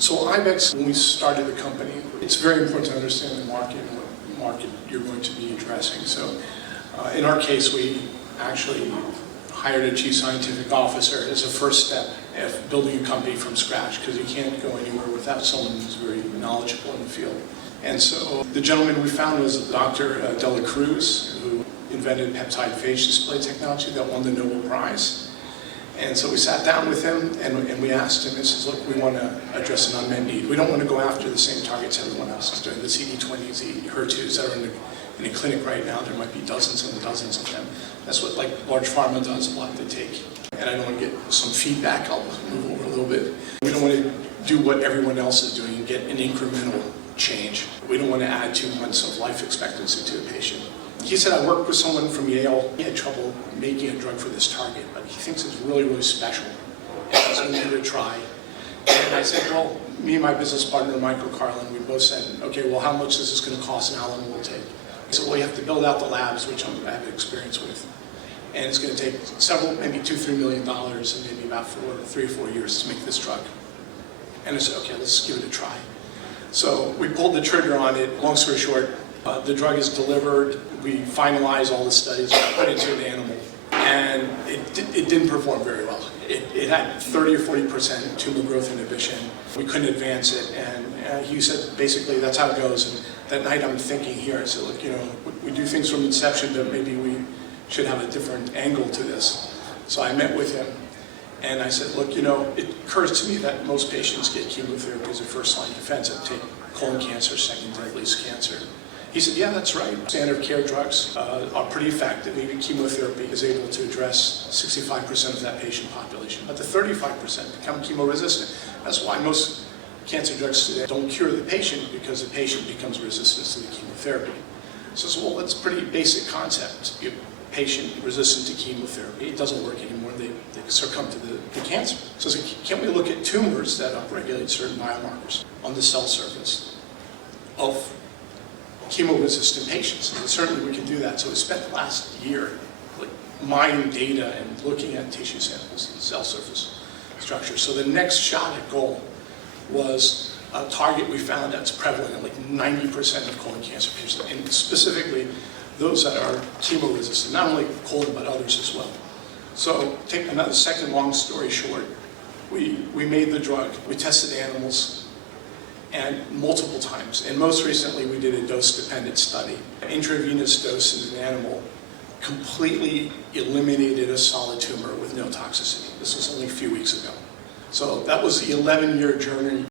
So 𝐈EX, when we started the company, it's very important to understand the market and what market you're going to be addressing. So in our case, we actually hired a chief scientific officer as a first step of building a company from scratch, because you can't go anywhere without someone who's very knowledgeable in the field. And so the gentleman we found was Dr. de la Cruz, who invented peptide phage display technology that won the Nobel Prize. And so we sat down with him and we asked him, he says, look, we want to address an unmet need. We don't want to go after the same targets everyone else is doing. The CD20s, the HER2s that are in the clinic right now, there might be dozens and dozens of them. That's what large pharma does a lot. They take. And I don't want to get some feedback. I'll move over a little bit. We don't want to do what everyone else is doing and get an incremental change. We don't want to add 2 months of life expectancy to a patient. He said, I worked with someone from Yale. He had trouble making a drug for this target, but he thinks it's really, really special. And he's going to give it a try. And I said, well, me and my business partner, Michael Carlin, we both said, okay, well, how much is this going to cost and how long will it take? He said, well, you have to build out the labs, which I have experience with. And it's going to take several, maybe $2–3 million and maybe about 3 or 4 years to make this drug. And I said, okay, let's give it a try. So we pulled the trigger on it. Long story short, the drug is delivered. We finalize all the studies, put it into an animal, and it didn't perform very well. It had 30 or 40% tumor growth inhibition. We couldn't advance it, and he said basically that's how it goes. And that night I'm thinking here, I said, look, we do things from inception, but maybe we should have a different angle to this. So I met with him, and I said, look, it occurs to me that most patients get chemotherapy as a first-line defense and take colon cancer, second deadliest cancer. He said, yeah, that's right. Standard of care drugs are pretty effective. Even chemotherapy is able to address 65% of that patient population. But the 35% become chemo-resistant. That's why most cancer drugs today don't cure the patient, because the patient becomes resistant to the chemotherapy. So I said, well, that's a pretty basic concept. You're patient resistant to chemotherapy. It doesn't work anymore. They succumb to the cancer. So I said, can't we look at tumors that upregulate certain biomarkers on the cell surface of chemo-resistant patients? And certainly we can do that. So we spent the last year mining data and looking at tissue samples and cell surface structure. So the next shot at goal was a target we found that's prevalent in 90% of colon cancer patients, and specifically those that are chemo-resistant, not only colon but others as well. So take another second long story short, we made the drug, we tested animals, and multiple times. And most recently, we did a dose-dependent study. An intravenous dose in an animal completely eliminated a solid tumor with no toxicity. This was only a few weeks ago. So that was the 11-year journey